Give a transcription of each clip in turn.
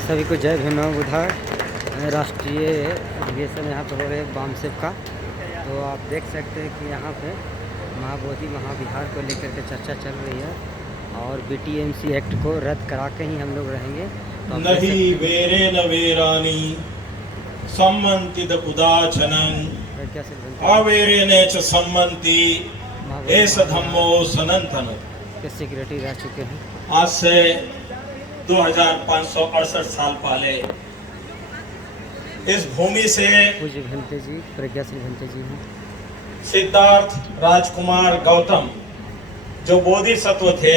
सभी को जय भीम उधर राष्ट्रीय अधिवेशन यहाँ पर हो रहे हैं बामसेव का। तो आप देख सकते हैं कि यहाँ पे महाबोधि महाविहार को लेकर के चर्चा चल रही है और बीटीएमसी एक्ट को रद्द करा के ही हम लोग रहेंगे। तो नहीं वेरे न वेरानी सम्मंतिद कुदाचनं अवेरे ने च सम्मंति एस धम्मो सनातन के सेक्रेटरी रह चुके हैं। आज से 2568 साल पहले इस भूमि से पूज्य भंते जी, प्रज्ञा श्री भंते जी हैं। सिद्धार्थ राजकुमार गौतम जो बोधिसत्व थे,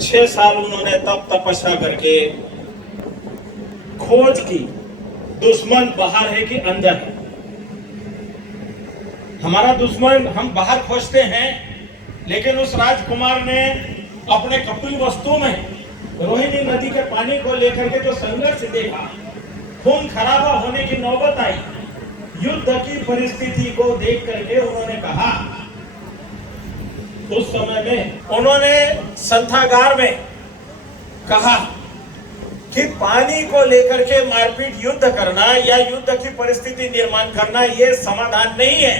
6 साल उन्होंने तप तपस्या करके खोज की दुश्मन बाहर है कि अंदर है। हमारा दुश्मन हम बाहर खोजते हैं, लेकिन उस राजकुमार ने अपने कपिल वस्तु में रोहिणी नदी के पानी को लेकर के जो संघर्ष देखा, खून खराबा होने की नौबत आई, युद्ध की परिस्थिति को देख करके उन्होंने कहा, उस समय में उन्होंने संथागार में कहा कि पानी को लेकर के मारपीट युद्ध करना या युद्ध की परिस्थिति निर्माण करना ये समाधान नहीं है।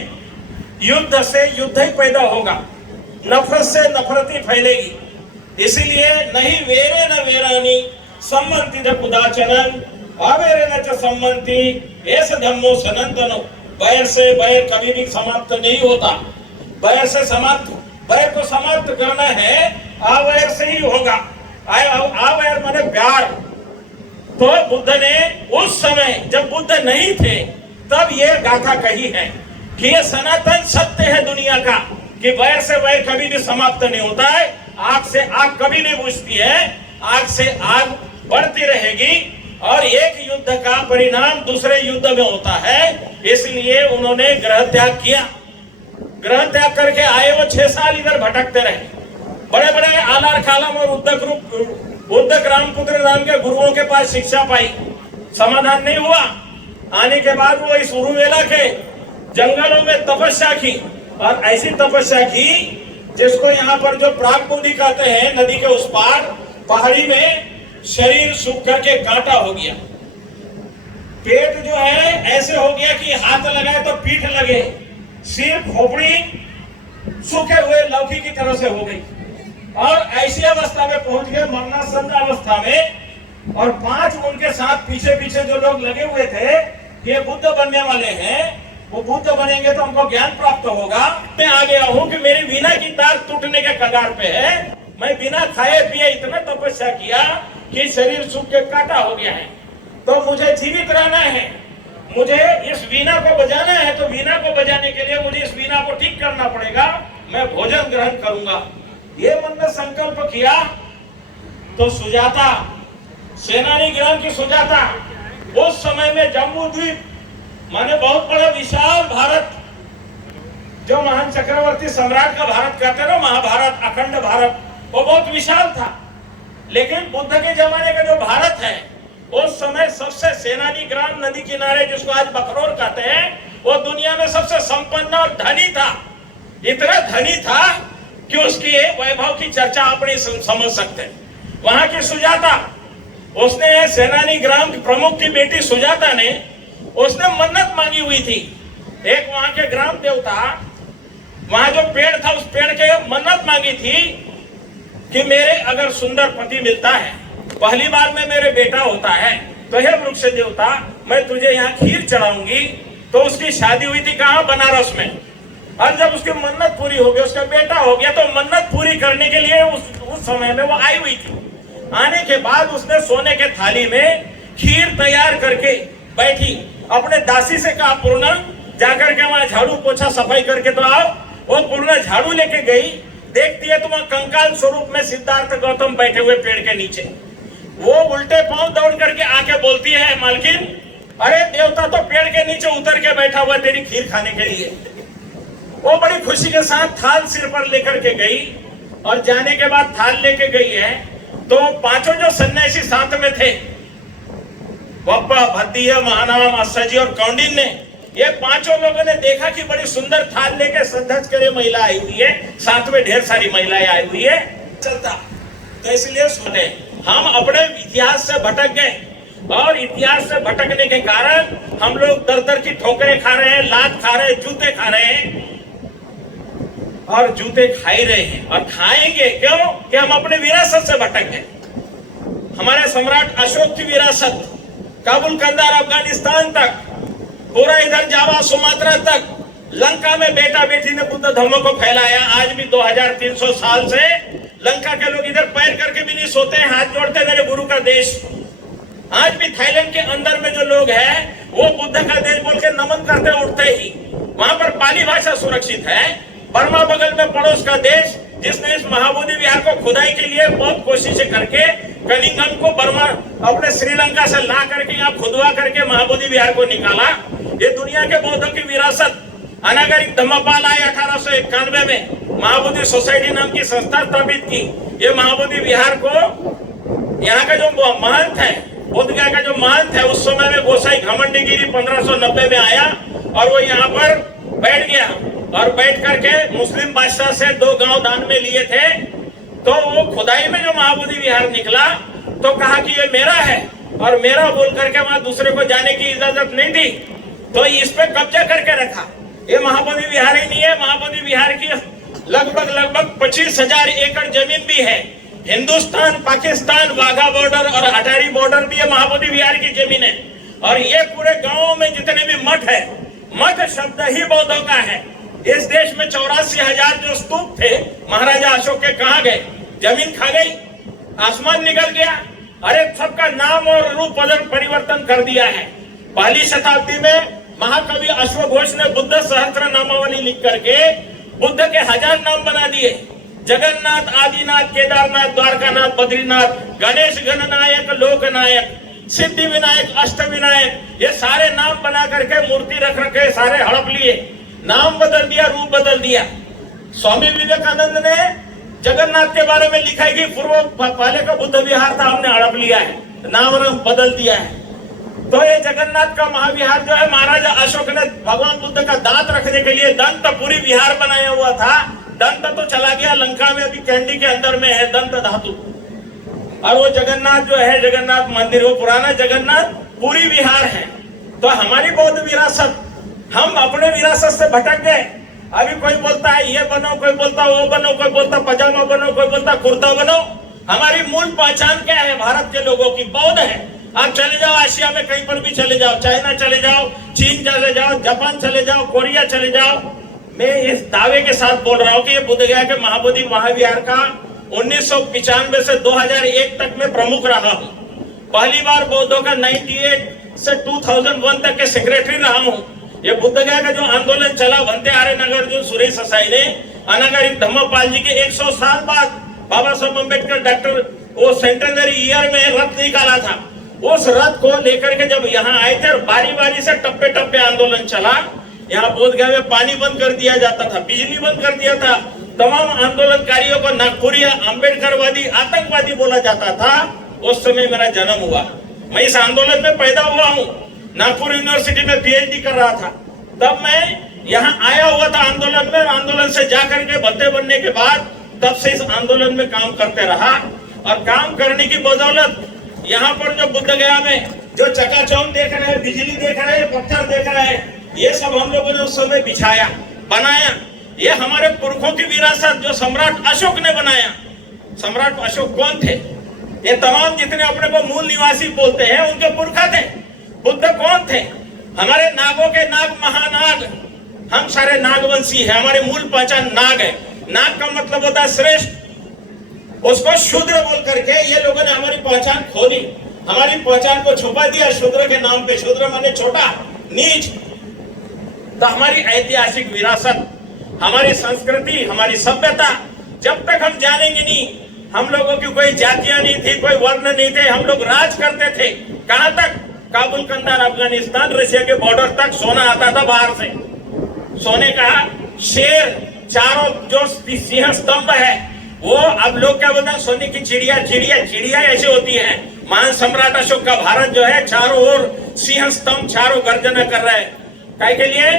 युद्ध से युद्ध ही पैदा होगा, नफरत से नफरत ही फैलेगी। इसीलिए नहीं वेरे न वेरानी सम्मंति द कुदाचनं अवेरे न च सम्मंति एस धम्मो सनातनो। बैर से बैर कभी भी समाप्त नहीं होता। बैर से बैर को समाप्त करना है, अवैर से ही होगा। अवैर माने प्यार। तो बुद्ध ने उस समय जब बुद्ध नहीं थे तब ये गाथा कही है कि ये सनातन सत्य है दुनिया का, कि वैर से वैर कभी भी समाप्त नहीं होता है, आग से आग कभी नहीं बुझती है, आग से आग बढ़ती रहेगी और एक युद्ध का परिणाम दूसरे युद्ध में होता है। इसलिए उन्होंने ग्रह त्याग किया। ग्रह त्याग करके आए वो 6 साल इधर भटकते रहे। बड़े बड़े आलार कालम और उद्दक रामपुत्र राम के गुरुओं के पास शिक्षा पाई, समाधान नहीं हुआ। आने के बाद वो इस उरुवेला के जंगलों में तपस्या की और ऐसी तपस्या की जिसको यहाँ पर जो प्रागबोधि कहते हैं, नदी के उस पार पहाड़ी में शरीर सूख करके कांटा हो गया। पेट जो है ऐसे हो गया कि हाथ लगाए तो पीठ लगे, सिर खोपड़ी सूखे हुए लौकी की तरह से हो गई और ऐसी अवस्था में पहुंच गए, मरणासन्न अवस्था में। और 5 उनके साथ पीछे पीछे जो लोग लगे हुए थे, ये बुद्ध बनने वाले हैं, वो बुद्ध बनेंगे तो हमको ज्ञान प्राप्त होगा। मैं आ गया हूँ कि मेरी वीणा की तार टूटने के कगार पे है। मैं बिना खाए पिए इतना तपस्या किया कि शरीर सूख के काटा हो गया है। तो मुझे जीवित रहना है, मुझे इस वीणा को बजाना है। तो वीणा को बजाने के लिए मुझे इस वीणा को ठीक करना पड़ेगा। मैं भोजन ग्रहण करूंगा, ये मन में संकल्प किया। तो सुजाता, सेनानी ग्राम की सुजाता, उस समय में जम्बू द्वीप माने बहुत बड़ा विशाल भारत, जो महान चक्रवर्ती सम्राट का भारत कहते हैं ना, महाभारत, अखंड भारत, वो बहुत विशाल था। लेकिन बुद्ध के जमाने का जो भारत है, उस समय सबसे सेनानी ग्राम नदी किनारे, जिसको आज बकरोर कहते हैं, वो दुनिया में सबसे संपन्न और धनी था। इतना धनी था कि उसकी वैभव की चर्चा आप नहीं समझ सकते। वहां की सुजाता, उसने सेनानी ग्राम प्रमुख की बेटी सुजाता ने, उसने मन्नत मांगी हुई थी। एक वहां के ग्राम देवता, वहां जो पेड़ था उस पेड़ के मन्नत मांगी थी कि मेरे अगर सुंदर पति मिलता है, पहली बार में मेरे बेटा होता है, तो हे वृक्ष देवता, मैं तुझे यहाँ खीर चढ़ाऊंगी। तो उसकी शादी हुई थी कहाँ? बनारस में। और जब उसकी मन्नत पूरी हो गई, उसका बेटा हो गया, तो मन्नत पूरी करने के लिए उस समय में वो आई हुई थी। आने के बाद उसने सोने के थाली में खीर तैयार करके बैठी। अपने दासी से कहा, पूर्णा जाकर के वहां झाड़ू पोछा सफाई करके तो आओ। वो पूर्णा झाड़ू लेके गई, देखती है तो वहां कंकाल स्वरूप में सिद्धार्थ गौतम बैठे हुए पेड़ के नीचे। वो उल्टे पांव दौड़ करके आके बोलती है, मालकिन, अरे देवता तो पेड़ के नीचे उतर के बैठा हुआ तेरी खीर खाने के लिए। वो बड़ी खुशी के साथ थाल सिर पर लेकर के गई और जाने के बाद थाल लेके गई है तो 5 जो सन्यासी साथ में थे, बप्पा, भद्दिया, महानाम, अස්සजी और कौंडिन ने, ये 5 लोगों ने देखा कि बड़ी सुंदर थाल लेके सद्धज करे महिला आई हुई है, साथ में ढेर सारी महिलाएं आई हुई है। चलता तो इसलिए सुने, हम अपने इतिहास से भटक गए और इतिहास से भटकने के कारण हम लोग दर दर की ठोकरें खा रहे हैं, लात खा रहे हैं, जूते खा रहे हैं और जूते खा ही रहे हैं और खाएंगे। क्यों? कि हम अपने विरासत से भटक गए। हमारे सम्राट अशोक की विरासत काबुल कंदार अफगानिस्तान तक, पूरा इधर जावा सुमात्रा तक, लंका में बेटा बेटी ने बुद्ध धर्म को फैलाया। आज भी 2300 साल से लंका के लोग इधर पैर करके भी नहीं सोते हैं, हाथ जोड़ते मेरे गुरु का देश। आज भी थाईलैंड के अंदर में जो लोग हैं वो बुद्ध का देश बोल के नमन करते उठते ही। वहां पर पाली भाषा सुरक्षित है। बर्मा बगल में पड़ोस का देश, जिसने इस महाबोधि विहार को खुदाई के लिए बहुत कोशिशें करके कलिंगम को बर्मा अपने श्रीलंका से ला करके यहाँ खुदवा करके महाबोधि विहार को निकाला। ये दुनिया के बौद्धों की विरासत। अनागरिक धम्मपाल आए 1891 में, महाबोधि सोसाइटी नाम की संस्था स्थापित की। ये महाबोधि विहार को यहाँ का जो महंत है, बोध गया का जो महंत है, उस समय में गोसाई घमंडगिरी 1590 में आया और वो यहाँ पर बैठ गया और बैठ करके मुस्लिम बादशाह से 2 गांव दान में लिए थे। तो वो खुदाई में जो महाबोधि विहार निकला तो कहा कि ये मेरा है और मेरा बोल करके वहां दूसरे को जाने की इजाजत नहीं दी, तो इस पे कब्जा करके रखा। ये महाबोधि विहार ही नहीं है, महाबोधि विहार की लगभग 25,000 एकड़ जमीन भी है। हिंदुस्तान, पाकिस्तान, वाघा बॉर्डर और अटारी बॉर्डर भी ये महाबोधि विहार की जमीन है। और ये पूरे गांवों में जितने भी मठ है, मठ शब्द ही बौद्धों का है। इस देश में 84,000 जो स्तूप थे महाराजा अशोक के कहाँ गए? जमीन खा गई, आसमान निकल गया। अरे सबका नाम और रूप परिवर्तन कर दिया है। पहली शताब्दी में महाकवि अश्वघोष ने बुद्ध सहस्त्र नामावली लिख करके बुद्ध के 1000 नाम बना दिए। जगन्नाथ, आदिनाथ, केदारनाथ, द्वारकानाथ, बद्रीनाथ, गणेश, गणनायक, लोकनायक, सिद्धि विनायक, अष्ट विनायक, ये सारे नाम बना करके मूर्ति रख रखे, सारे हड़प लिए, नाम बदल दिया, रूप बदल दिया। स्वामी विवेकानंद ने जगन्नाथ के बारे में लिखा है कि पूर्व पहले का बुद्ध विहार था, हमने हड़प लिया है, नाम बदल दिया है। तो ये जगन्नाथ का महाविहार जो है, महाराजा अशोक ने भगवान बुद्ध का दांत रखने के लिए दंतपुरी विहार बनाया हुआ था। दंत तो चला गया, लंका में अभी कैंडी के अंदर में है दंत धातु। और वो जगन्नाथ जो है, जगन्नाथ मंदिर, वो पुराना जगन्नाथ पुरी विहार है। तो हमारी बौद्ध विरासत, हम अपने विरासत से भटक गए। अभी कोई बोलता है ये बनो, कोई बोलता वो बनो, कोई बोलता पजामा बनो, कोई बोलता कुर्ता बनो। हमारी मूल पहचान क्या है? भारत के लोगों की बौद्ध है। आप चले जाओ आसिया में, कहीं पर भी चले जाओ, चाइना चले जाओ, चीन चले जाओ, जापान चले जाओ, कोरिया चले जाओ। मैं इस दावे के साथ बोल रहा हूँ कि ये बुद्ध गया के महाबोधि महाविहार का 1995 से 2001 तक में प्रमुख रहा हूँ। पहली बार बौद्धों का 98 से 2001 तक के सेक्रेटरी रहा हूँ। ये बुद्ध गया का जो आंदोलन चला, वंदे आर्य नगार्जुन सुरेश ससाई ने अनागरिक धम्मपाल जी के 100 साल बाद बाबा साहब अम्बेडकर डॉक्टर वो सेंटेनरी ईयर में रथ निकाला था। उस रथ को लेकर के जब यहाँ आए थे, बारी बारी से टप्पे टप्पे आंदोलन चला। यहाँ बोधगया में पानी बंद कर दिया जाता था, बिजली बंद कर दिया था, तमाम आंदोलनकारियों को नागपुरी अम्बेडकरवादी, आतंकवादी बोला जाता था। उस समय मेरा जन्म हुआ, मैं इस आंदोलन में पैदा हुआ हूँ। नागपुर यूनिवर्सिटी में पीएचडी कर रहा था, तब मैं यहाँ आया हुआ था आंदोलन में। आंदोलन से जाकर के बंदे बनने के बाद तब से इस आंदोलन में काम करते रहा। और काम करने की बदौलत यहाँ पर जो बुद्ध गया में जो चकाचौंध देख रहे हैं, बिजली देख रहे हैं, पत्थर देख रहे हैं, ये सब हम लोगों ने उस समय बिछाया, बनाया। ये हमारे पुरखों की विरासत जो सम्राट अशोक ने बनाया। सम्राट अशोक कौन थे? ये तमाम जितने अपने को मूल निवासी बोलते हैं, उनके पुरखा थे। बुद्ध कौन थे? हमारे नागों के नाग महानाग, हम सारे नागवंशी है। हमारे मूल पहचान नाग है। नाग का मतलब होता है श्रेष्ठ। उसको शूद्र बोल करके ये लोगों ने हमारी पहचान खोली, हमारी पहचान को छुपा दिया शूद्र के नाम पे। शूद्र माने छोटा, नीच। तो हमारी ऐतिहासिक विरासत, हमारी संस्कृति, हमारी सभ्यता जब तक हम जानेंगे नहीं, हम लोगों की कोई जातियां नहीं थी, कोई वर्ण नहीं थे, हम लोग राज करते थे। कहां तक? काबुल कंदार अफगानिस्तान रशिया के बॉर्डर तक सोना आता था बाहर से। सोने का शेर, चारों जो सिंह स्तंभ है, वो अब लोग क्या बोलते हैं? सोने की चिड़िया। चिड़िया ऐसे होती है। महान सम्राट अशोक का भारत जो है, चारों ओर सिंह स्तंभ, चारों गर्जना कर रहे हैं। काय के लिए?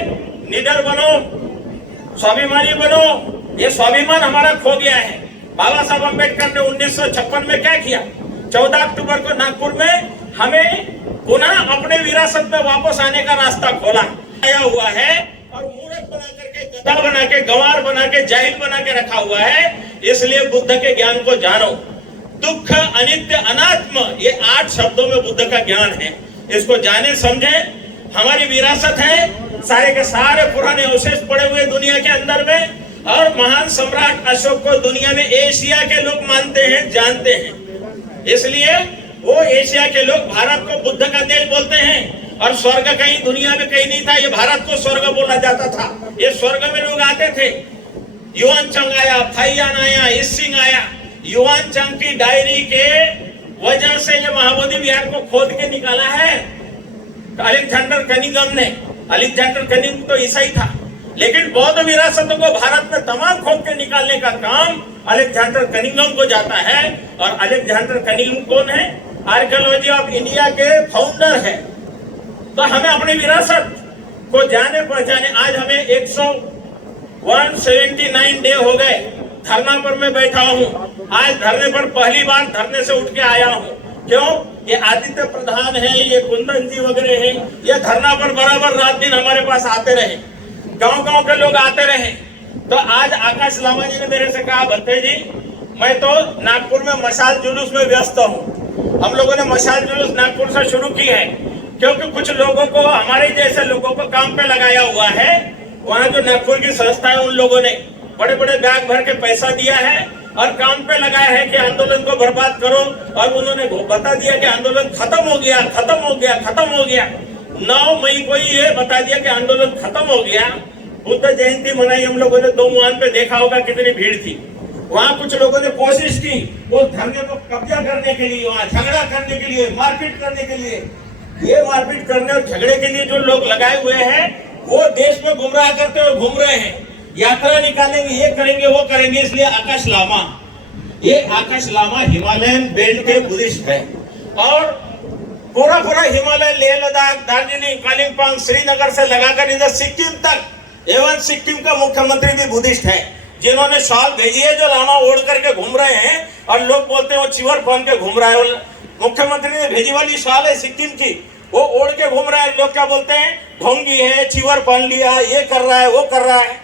निडर बनो, स्वाभिमानी बनो। ये स्वाभिमान हमारा खो गया है। बाबा साहब अम्बेडकर ने 1956 में क्या किया? 14 अक्टूबर को नागपुर में हमें पुनः अपने विरासत में वापस आने का रास्ता खोला आया हुआ है और मूर्ख बना करके, गधा बना के, गंवार बना के, जाहिल बना के रखा हुआ है। इसलिए बुद्ध के ज्ञान को जानो। दुख, अनित्य, अनात्म, ये 8 शब्दों में बुद्ध का ज्ञान है। इसको जाने समझे। हमारी विरासत है, सारे के सारे पुराने अवशेष पड़े हुए दुनिया के अंदर में। और महान सम्राट अशोक को दुनिया में एशिया के लोग मानते हैं, जानते हैं। इसलिए वो एशिया के लोग भारत को बुद्ध का देश बोलते हैं। और स्वर्ग कहीं दुनिया में कहीं नहीं था, ये भारत को स्वर्ग बोला जाता था। ये स्वर्ग में लोग आते थे। युआन चंग आया, फाइयान आया, इसिंग आया। युआन चंग की डायरी के वजह से ये महाबोधि विहार को खोद के निकाला है अलेक्जेंडर कनिंघम ने। अलेक्जेंडर कनिंघम तो ईसाई था, लेकिन बौद्ध विरासतों को भारत में तमाम खोद के निकालने का काम अलेक्जेंडर कनिंघम को जाता है। और अलेक्जेंडर कनिंघम कौन है? आर्कियोलॉजी ऑफ इंडिया के फाउंडर है। तो हमें अपनी विरासत को जाने पहचाने। आज हमें 179 डे हो गए धरना पर मैं बैठा हूँ। आज धरने पर पहली बार धरने से उठ के आया हूँ। क्यों? ये आदित्य प्रधान है, ये कुंदन जी वगैरह है, ये धरना पर बराबर रात दिन हमारे पास आते रहे, गांव-गांव के लोग आते रहे। तो आज आकाश लामा जी ने मेरे से कहा, भत्ते जी मैं तो नागपुर में मशाल जुलूस में व्यस्त हूँ। हम लोगों ने मशाल जुलूस नागपुर से शुरू की है, क्योंकि कुछ लोगों को, हमारे जैसे लोगों को काम पे लगाया हुआ है। वहाँ जो नागपुर की संस्था है, उन लोगों ने बड़े बड़े बैग भर के पैसा दिया है और काम पे लगाया है कि आंदोलन को बर्बाद करो। और उन्होंने बता दिया कि आंदोलन खत्म हो गया, खत्म हो गया, खत्म हो गया। 9 मई को ही ये बता दिया कि आंदोलन खत्म हो गया। बुद्ध जयंती मनाई हम लोगों ने, दो मुहान पे देखा होगा कितनी भीड़ थी। वहाँ कुछ लोगों ने कोशिश की वो धरने को कब्जा करने के लिए, वहाँ झगड़ा करने के लिए, मारपीट करने के लिए। ये मारपीट करने और झगड़े के लिए जो लोग लगाए हुए हैं, वो देश में गुमराह करते हुए घूम रहे हैं। यात्रा निकालेंगे, ये करेंगे, वो करेंगे। इसलिए आकाश लामा, ये आकाश लामा हिमालयन बेल्ट के बुद्धिस्ट है। और पूरा पूरा हिमालय, लेह लद्दाख, दार्जिलिंग, कालिम्पोंग, श्रीनगर से लगाकर इधर सिक्किम तक, एवं सिक्किम का मुख्यमंत्री भी बुद्धिस्ट है, जिन्होंने शॉल भेजी है, जो लामा ओढ़ करके घूम रहे हैं। और लोग बोलते हैं वो चिवर पहन के घूम रहा है। मुख्यमंत्री ने भेजी वाली शॉल है सिक्किम की, वो ओढ़ के घूम रहा है। लोग क्या बोलते हैं? ढोंगी है, चिवर पहन लिया, ये कर रहा है, वो कर रहा है।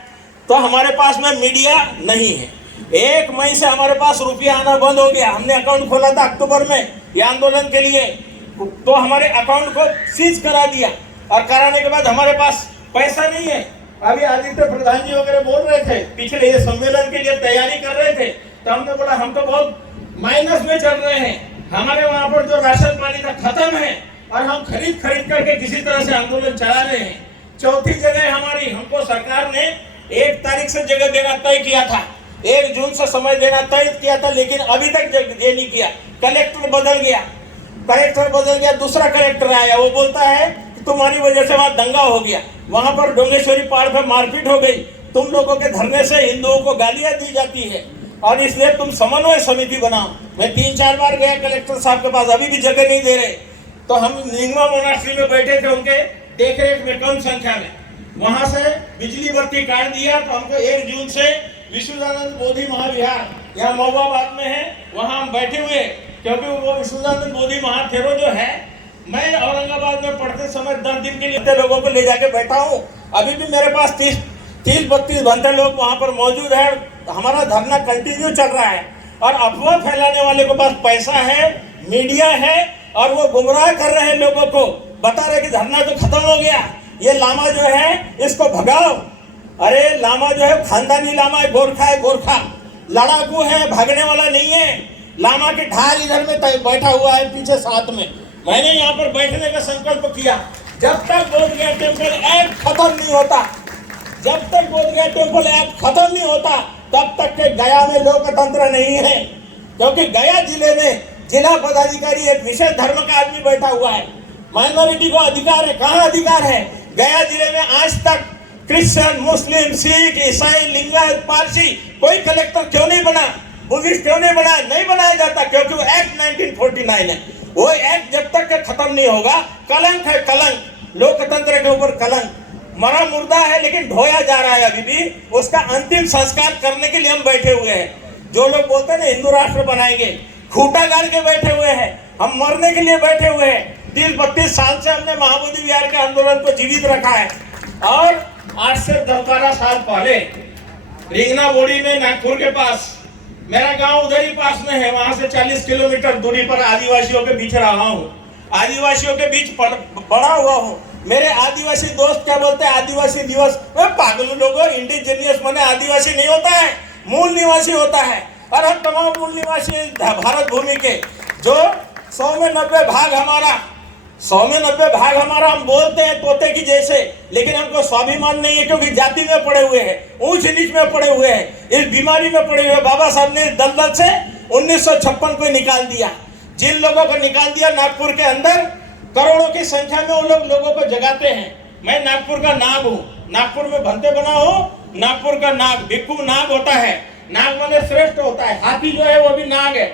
तो हमारे पास में मीडिया नहीं है। 1 मई से हमारे पास रुपया आना बंद हो गया। हमने अकाउंट खोला था अक्टूबर में ये आंदोलन के लिए, तो हमारे अकाउंट को सीज करा दिया। और कराने के बाद हमारे पास पैसा नहीं है। अभी आदित्य प्रधान जी वगैरह बोल रहे थे, पिछले ये सम्मेलन के लिए तैयारी कर रहे थे, तो हमने बोला हम तो बहुत माइनस में चल रहे हैं। हमारे वहां पर जो राशन पानी था खत्म है, और हम खरीद करके किसी तरह से आंदोलन चला रहे हैं। चौथी जगह हमारी, हमको सरकार ने 1 तारीख से जगह देना तय किया था, 1 जून से समय देना तय किया था, लेकिन अभी तक ये नहीं किया। कलेक्टर बदल गया, दूसरा कलेक्टर आया, वो बोलता है कि तुम्हारी वजह से वहां दंगा हो गया, वहां पर डोंगेश्वरी पहाड़ पर मारपीट हो गई, तुम लोगों के धरने से हिंदुओं को गालियां दी जाती है, और इसलिए तुम समन्वय समिति बनाओ। मैं 3-4 बार गया कलेक्टर साहब के पास, अभी भी जगह नहीं दे रहे। तो हम निंगमा मोनास्ट्री में बैठे थे, उनके देखरेख में कम संख्या में। वहां से बिजली बत्ती काट दिया, तो हमको 1 जून से विश्वदानंद बोधि महाविहार यहाँ महुआबाद में है, वहां हम बैठे हुए, क्योंकि वो विश्वदानंद बोधि महाथेरो जो है, मैं औरंगाबाद में पढ़ते समय 10 दिन के लिए लोगों को ले जाके बैठा हूँ। अभी भी मेरे पास 30-32 घंटे लोग वहां पर मौजूद है। हमारा धरना कंटिन्यू चल रहा है, और अफवाह फैलाने वाले के पास पैसा है, मीडिया है, और वो गुमराह कर रहे हैं लोगों को, बता रहे कि धरना तो खत्म हो गया, ये लामा जो है इसको भगाओ। अरे लामा जो है खानदानी लामा है, गोरखा लड़ाकू है, भागने वाला नहीं है। लामा की ढाल इधर में बैठा हुआ है पीछे साथ में। मैंने यहाँ पर बैठने का संकल्प किया, जब तक बोधगया टेम्पल एक्ट खत्म नहीं होता, तब तक के गया में लोकतंत्र नहीं है। क्योंकि गया जिले में जिला पदाधिकारी एक विशेष धर्म का आदमी बैठा हुआ है, माइनॉरिटी को अधिकार है। कहाँ अधिकार है? गया जिले में आज तक क्रिश्चियन, मुस्लिम, सिख, ईसाई, लिंगायत, पारसी कोई कलेक्टर क्यों नहीं बना? बुद्धिस्ट क्यों नहीं बना? नहीं बनाया जाता, क्योंकि वो एक्ट 1949 है। वो एक्ट जब तक खत्म नहीं होगा, कलंक है, कलंक, लोकतंत्र के ऊपर कलंक। मरा मुर्दा है, लेकिन ढोया जा रहा है। अभी भी उसका अंतिम संस्कार करने के लिए हम बैठे हुए हैं। जो लोग बोलते हैं ना हिंदू राष्ट्र बनाएंगे, खूंटा गाड़ के बैठे हुए हैं। हम मरने के लिए बैठे हुए हैं। 30-32 साल से हमने महाबोधि विहार के आंदोलन को जीवित रखा है। और आज से 10-12 साल पहले रिंगना बोड़ी में नागपुर के पास, मेरा गांव उधर ही पास में है, वहां से 40 किलोमीटर दूरी पर आदिवासियों के बीच रहा हूँ, आदिवासियों के बीच बड़ा हुआ हूँ। मेरे आदिवासी दोस्त क्या बोलते हैं, आदिवासी दिवस। पागल लोगों, इंडिजिनियस माने आदिवासी नहीं होता है, मूल निवासी होता है। और हम तमाम मूल निवासी भारत भूमि के, जो 100 में 90 भाग हमारा, 100 में 90 भाग हमारा, हम बोलते हैं तोते की जैसे, लेकिन हमको स्वाभिमान नहीं है, क्योंकि जाति में पड़े हुए हैं, ऊंच नीच में पड़े हुए हैं, इस बीमारी में पड़े हुए हैं। बाबा साहब ने दलदल से 1956 को निकाल दिया। जिन लोगों को निकाल दिया, नागपुर के अंदर करोड़ों की संख्या में वो लोगों को जगाते हैं। मैं नागपुर का नाग हूँ, नागपुर में भंते बना हूँ, नागपुर का नाग, भिक्खू नाग होता है। नाग माने श्रेष्ठ होता है। हाथी जो है वो भी नाग है,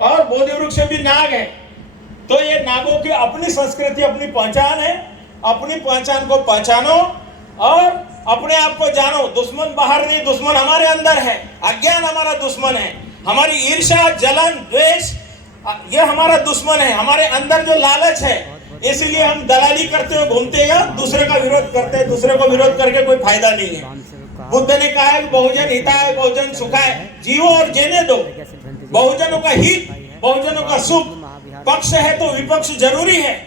और बोधि वृक्ष भी नाग है। तो ये नागों की अपनी संस्कृति, अपनी पहचान है। अपनी पहचान को पहचानो और अपने आप को जानो। दुश्मन बाहर नहीं, दुश्मन हमारे अंदर है। अज्ञान हमारा दुश्मन है। हमारी ईर्ष्या, जलन, द्वेष, ये हमारा दुश्मन है। हमारे अंदर जो लालच है, इसीलिए हम दलाली करते हुए घूमते हैं, दूसरे का विरोध करते हैं। दूसरे को विरोध करके कोई फायदा नहीं है। बुद्ध ने कहा है बहुजन हिताय बहुजन सुखाय, जीवो और जीने दो। बहुजनों का हित, बहुजनों का सुख, पक्ष है तो विपक्ष जरूरी है।